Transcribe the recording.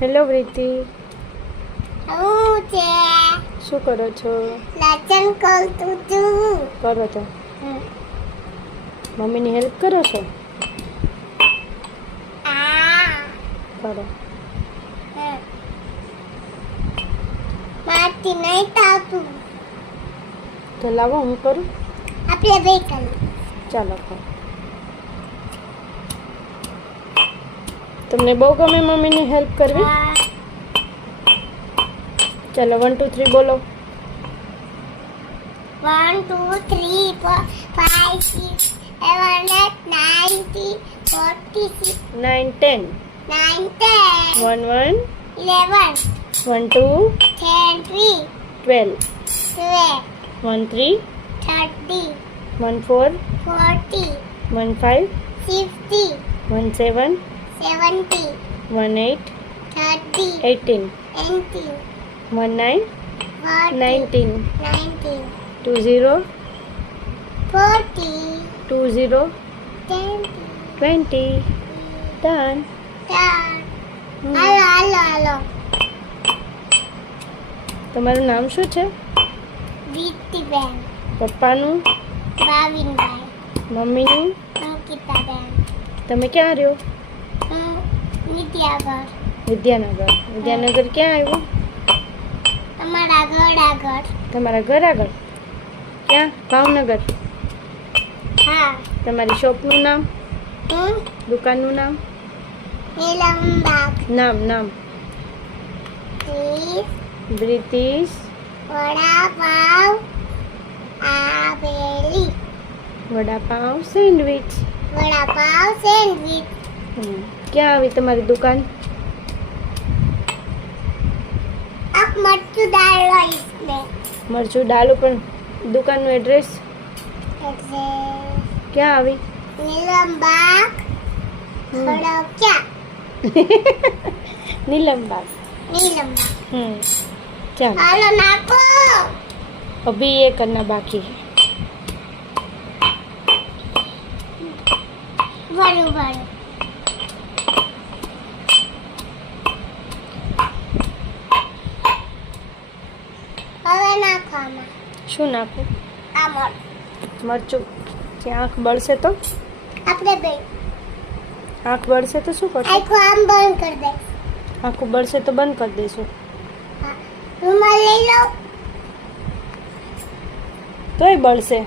Hello પ્રીતિ, હું છે શું કરો છો? લસણ કરતું છું. કરો છો? મમ્મીની હેલ્પ કરો છો? આ કરો. મારથી નહીં થાતું. તો લાવો હું કરું. આપણે બે કરી. ચાલો કરો. તમને બહુ ગમે મમ્મીની હેલ્પ કરવી? ચાલો 1 2 3 બોલો. 1 2 3 4 5 6 7 8 9 10 46 9 10 9 10 1 1 11 1 2 10 3 12 12 1 3 30 1 4 40 1 5 50 1 7 70 1 8 30 18 80 1 9 40 19 90 2 0 40 2 0 20 20 done. હાલો તમારું નામ શું છે? દીપ્તિબેન, પપ્પાનું? ભાવિનભાઈ, મમ્મીનું? અંકિતાબેન, તમે ક્યાં રહ્યો? હું વિદ્યાગર. વિદ્યાનગર. વિદ્યાનગર ક્યાં આવ્યું? તમારા ઘર આગળ. તમારા ઘર આગળ? ક્યાં? ભાવનગર. હા. તમારી શોપનું નામ? હું દુકાનનું નામ? નીલમબાગ. નામ બ્રિટિશ વડાપાવ આવેલી. વડાપાવ સેન્ડવિચ. વડાપાવ સેન્ડવિચ. ક્યાં આવી તમારી દુકાન? આપ મરચું દાળ લઈશ મેં. મરચું ડાલું, પણ દુકાનનું એડ્રેસ એટલે ક્યાં આવી? નીલમબાગ ખડકિયા. નીલમબાગ. નીલમબાગ. ચાલો હાલો નાખો. अभी ये करना बाकी है. બરોબર. હવે નાખવામાં શું નાખું? આ મરચું. કે આંખ બળશે તો? આપણે બે આંખ બળશે તો શું કરશો? આખું આમ બંધ કરી દે. આંખું બળશે તો બંધ કરી દઈશું. રૂમાલ લઈ લો. તોય બળશે.